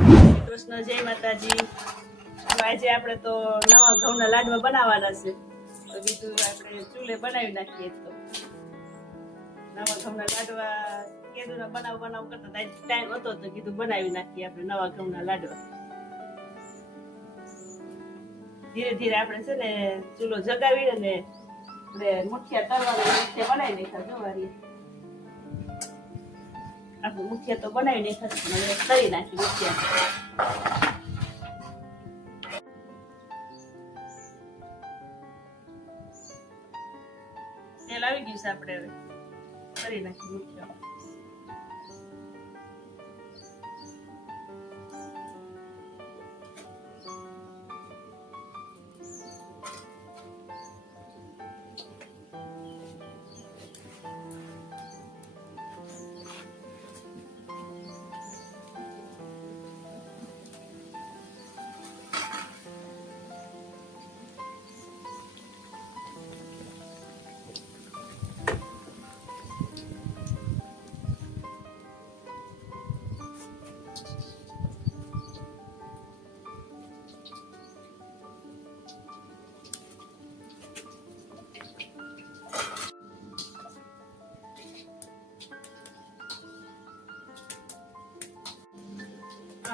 કૃષ્ણ જય માતાજી. આજે આપણે તો નવા ઘઉંના લાડવા બનાવવાના છે, તો બીજું આપણે ચૂલે બનાવી નાખીએ. તો નવા ઘઉંના લાડવા કીધું બનાવ કરતા ટાઈમ હતો તો કીધું બનાવી નાખીએ આપણે નવા ઘઉંના લાડવા. ધીરે ધીરે આપણે છે ને ચૂલો જગાવી ને મુઠિયા તળવાનું બનાવી નાખ્યા. જોવારી આપણે મુઠિયા તો બનાવી નાખ્યા, તળી નાખી મુઠિયા. તેલ આવી ગયું છે, આપણે હવે કરી નાખી મુઠિયા.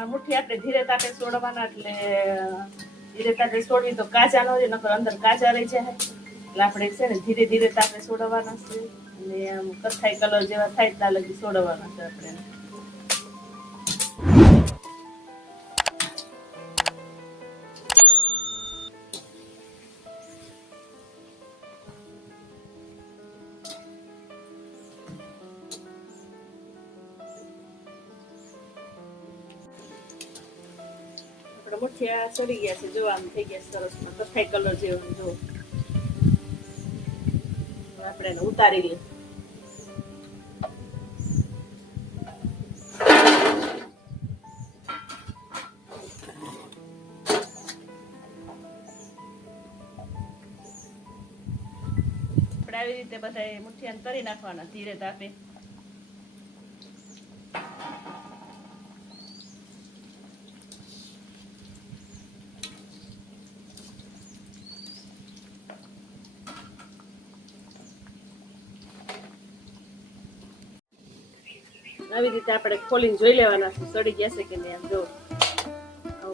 મુઠ્ઠી આપણે ધીરે તાપે છોડવાના, એટલે ધીરે તાપે છોડવી તો કાચા ન હોય, નકર અંદર કાચા રહી જાય. એટલે આપણે છે ને ધીરે ધીરે તાપે છોડવાના છે, અને આમ કથ્થાઈ કલર જેવા થાય ત્યાં લગી છોડવાના છે આપણે. મુઠિયા સડી ગયા છે, જો આમ થઈ ગયા સરસ કથ્થાઈ કલર જેવો. જો આપણે એને ઉતારી લઈએ. આપણે આવી રીતે બધા મુઠિયાને તળી નાખવાના ધીરે તાપે. આવી રીતે આપણે ખોલીને જોઈ લેવાના છે સડી ગયા છે કે નહીં. આમ જો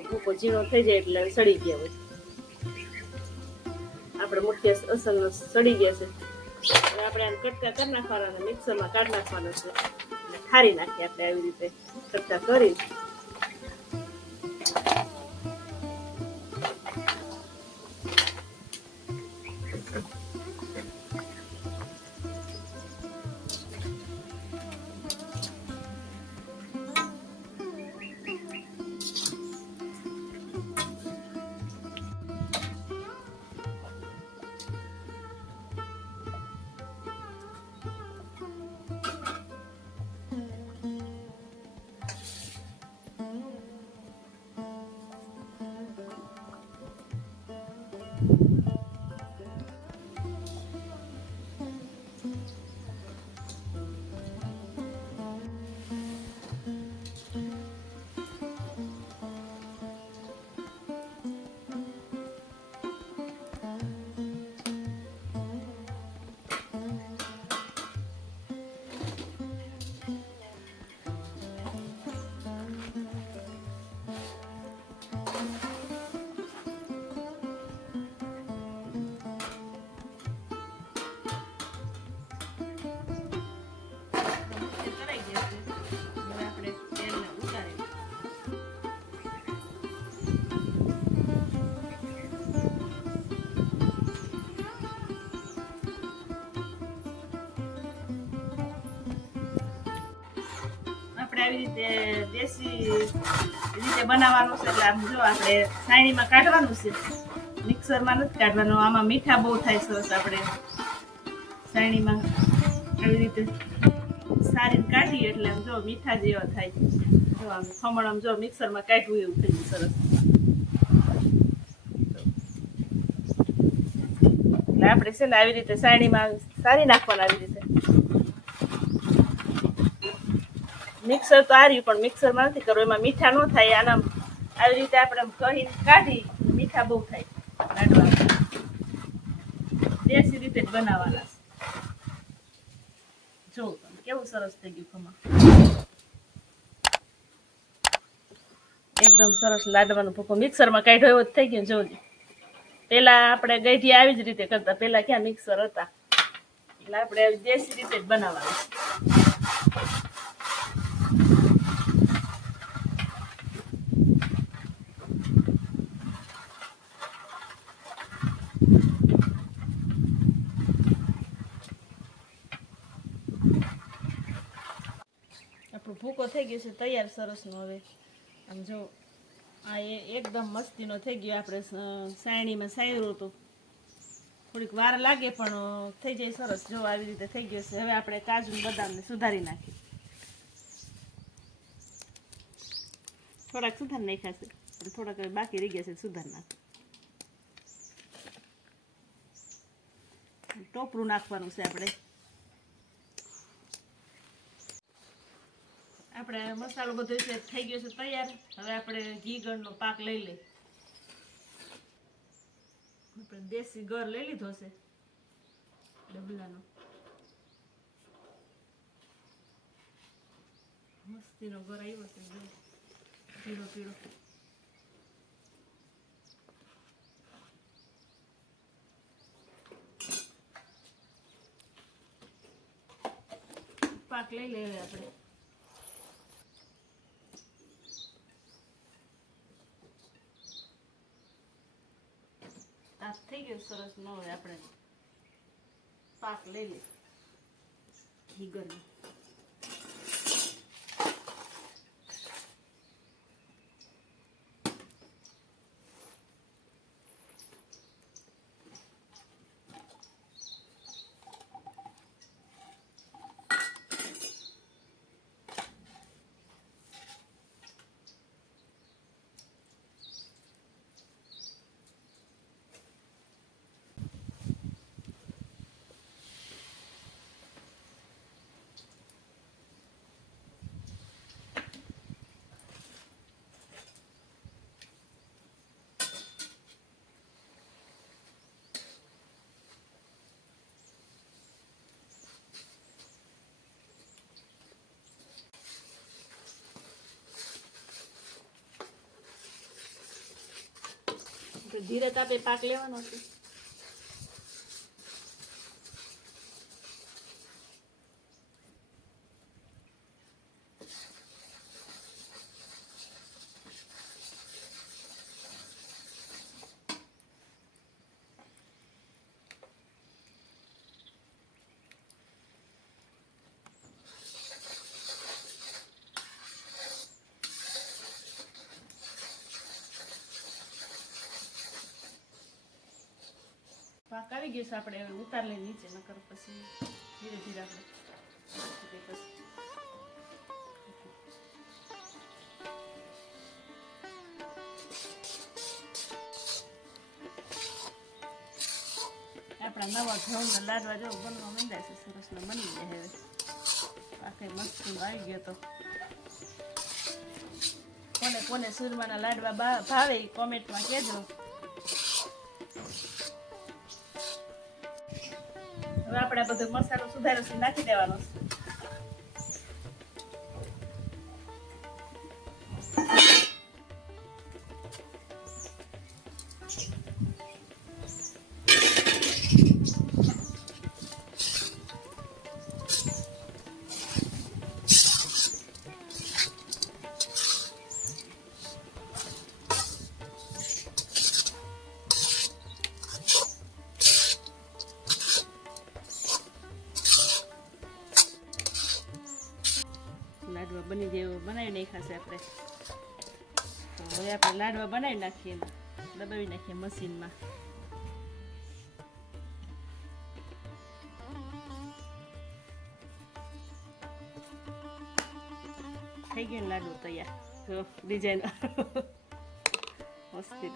ભૂકો ઝીણો થઈ જાય એટલે સડી ગયા હોય. આપણે મુઠિયા અસલ સડી ગયા છે, એટલે આપણે આમ કટકા કરી નાખવાના, મિક્સરમાં કાઢી નાખવાના છે, અને ઠારી નાખીએ આપણે આવી રીતે કટકા કરી. આવી રીતે દેશી રીતે બનાવવાનું છે. એટલે આમ જો આપણે સાયણીમાં કાઢવાનું છે, મિક્સરમાં નથી કાઢવાનું. આમાં મીઠા બહુ થાય સરસ. આપણે સાયણીમાં આવી રીતે સારીને કાઢીએ એટલે આમ જો મીઠા જેવા થાય. જો આમ ખમણ આમ જો મિક્સરમાં કાઢવું એવું થઈ ગયું સરસ. એટલે આપણે છે ને આવી રીતે સાયણીમાં સારી નાખવાના. આવી રીતે મિક્સર તો આ રહ્યું, પણ મિક્સરમાં નથી કરવું, એમાં મીઠા ન થાય. આના આવી રીતે આપણે કહીને કાઢી મીઠા બહુ થાય લાડવા. દેશી રીતે જ બનાવવાના. જો કેવું સરસ થઈ ગયું ખમણ, એકદમ સરસ લાડવાનું ભૂકો મિક્સરમાં કાઢ્યો એવો જ થઈ ગયો. જોજો, પેલા આપણે ગઈઢી આવી જ રીતે કરતા, પેલા ક્યાં મિક્સર હતા, એટલે આપણે દેશી રીતે જ બનાવવાનું. આપણો ભૂકો થઈ ગયો છે તૈયાર સરસનો. હવે આમ જો આ એકદમ મસ્તીનો થઈ ગયો. આપણે સાયણીમાં સાયરો તો થોડીક વાર લાગે પણ થઈ જાય સરસ. જો આવી રીતે થઈ ગયો છે. હવે આપણે કાજુ બદામને સુધારી નાખીએ. થોડાક સુધાર નાખ્યા છે, થોડાક બાકી રહી ગયા છે, સુધાર નાખે. ટોપરું નાખવાનું છે આપણે. આપણે મસાલો બધો થઈ ગયો છે તૈયાર. હવે આપણે ઘી ગળનો પાક લઈ લઈએ. આપણે દેશી ગળ લઈ લીધો છે ડબલાનો, મસ્તીનો ગળ આવ્યો છે, પીળો પીળો. પાક લઈ લઈએ આપણે. આ થઈ ગયું સરસ. ન હોય આપણે પાક લઈ લઈએ ઘી ગળનો. ધીરે તાપે પાક લેવાનો છે. પાક આવી ગયો છે. આપણે હવે ઉતાર લઈ નીચે, નકર પછી ધીરે ધીરે આપણે આપણા નવા ઘઉંના લાડવા જો બનવા માંડ્યા છે. સરસ બની જાય. હવે આખે મસ્ત આવી ગયો. તો કોને કોને સુરમાના લાડવા ભાવે કોમેન્ટમાં કહેજો. હવે આપણે બધો મસાલો સુધારો નાખી દેવાનો છે. લાડવા બની જેવું બનાવી નાખ્યા છે આપણે. તો હવે આપણે લાડવા બનાવી નાખીએ, દબાવી નાખીએ મશીનમાં. થઈ ગયું લાડુ તૈયાર. જો ડિઝાઇન મસ્તી.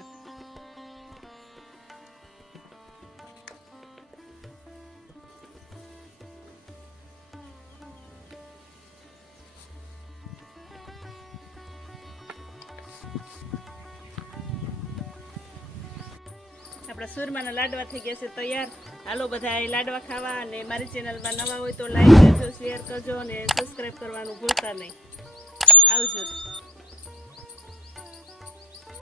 આપણા સુરમાના લાડવા થઈ ગયા છે તૈયાર. હાલો બધા લાડવા ખાવા, અને મારી ચેનલમાં નવા હોય તો લાઈક કરજો, શેર કરજો અને સબસ્ક્રાઈબ કરવાનું ભૂલતા નહીં. આવજો.